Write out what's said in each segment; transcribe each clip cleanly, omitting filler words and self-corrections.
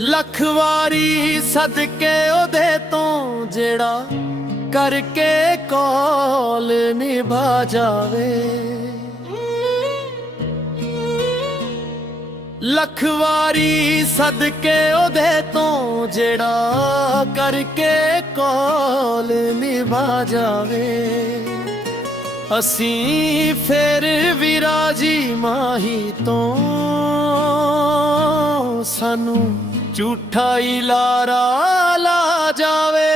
ਲੱਖ ਵਾਰੀ ਸਦਕੇ ਉਹਦੇ ਤੋਂ ਜਿਹੜਾ ਕਰਕੇ ਕੋਲ ਨਿਭਾ ਜਾਵੇ। ਲੱਖ ਵਾਰੀ ਸਦਕੇ ਉਹਦੇ ਤੋਂ ਜਿਹੜਾ ਕਰਕੇ ਕੋਲ ਨਿਭਾ ਜਾਵੇ। ਅਸੀਂ ਫੇਰ ਵੀ ਰਾਜੀ ਮਾਹੀ ਤੋਂ, ਸਾਨੂੰ ਝੂਠਾ ਹੀ ਲਾਰਾ ਲਾ ਜਾਵੇ।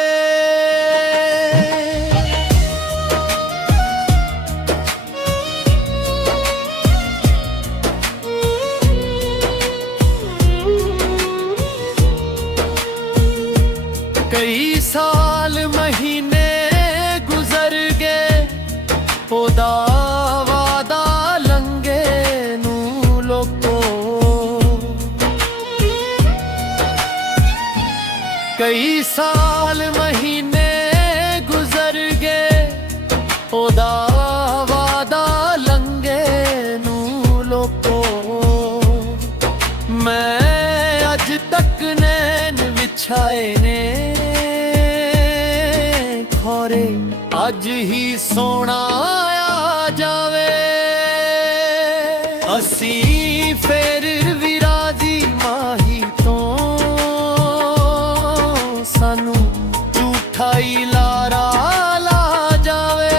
कई साल महीने गुजर गए, ओदा वादा लंघे नू लोको। कई साल महीने गुजर गए, ओदा वादा लंघे नू लोको। मैं अज तक नैन विछाए ने, खौरे अज ही सोना आ जावे। असी फेर भी राजी माही तो, सानू झूठा ही लारा ला जावे।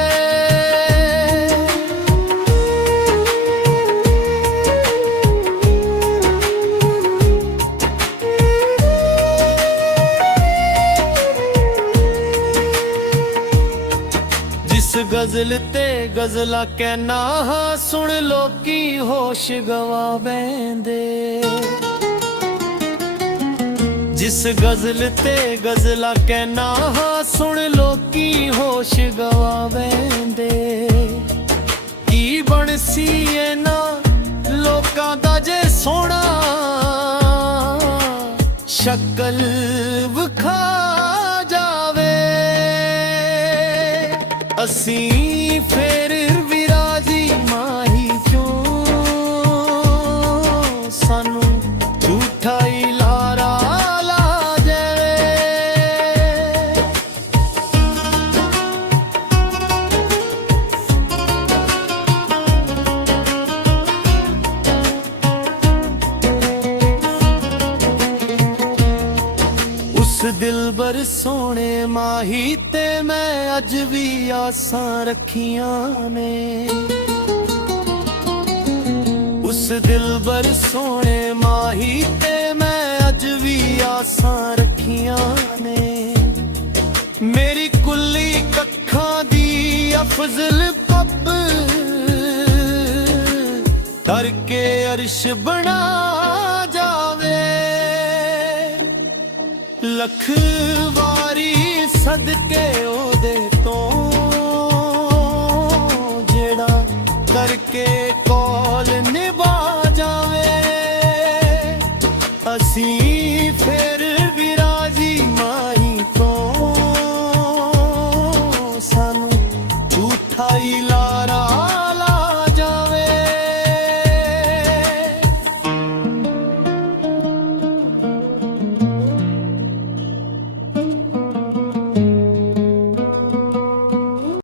जिस गजल ते गजला कहना हाँ, सुन लोकी होश गवा बैंदे। जिस गजल ते गजला कहना हाँ, सुन लोकी होश गवा बैंदे। की बनसी ना लोकां दा जे सोना, शक्ल विखा जावे। असी फेर भी राजी माही क्यों, सानू झूठा ही लारा ला जावे। उस दिलबर सोने माही ते मैं अज भी आसां रखियां ने। उस दिलबर सोने माही ते मैं अज भी आसां रखियां ने। मेरी कुल्ली कक्खां दी अफजल पब, करके अर्श बना जावे। लख वारी सदके ओदे तो,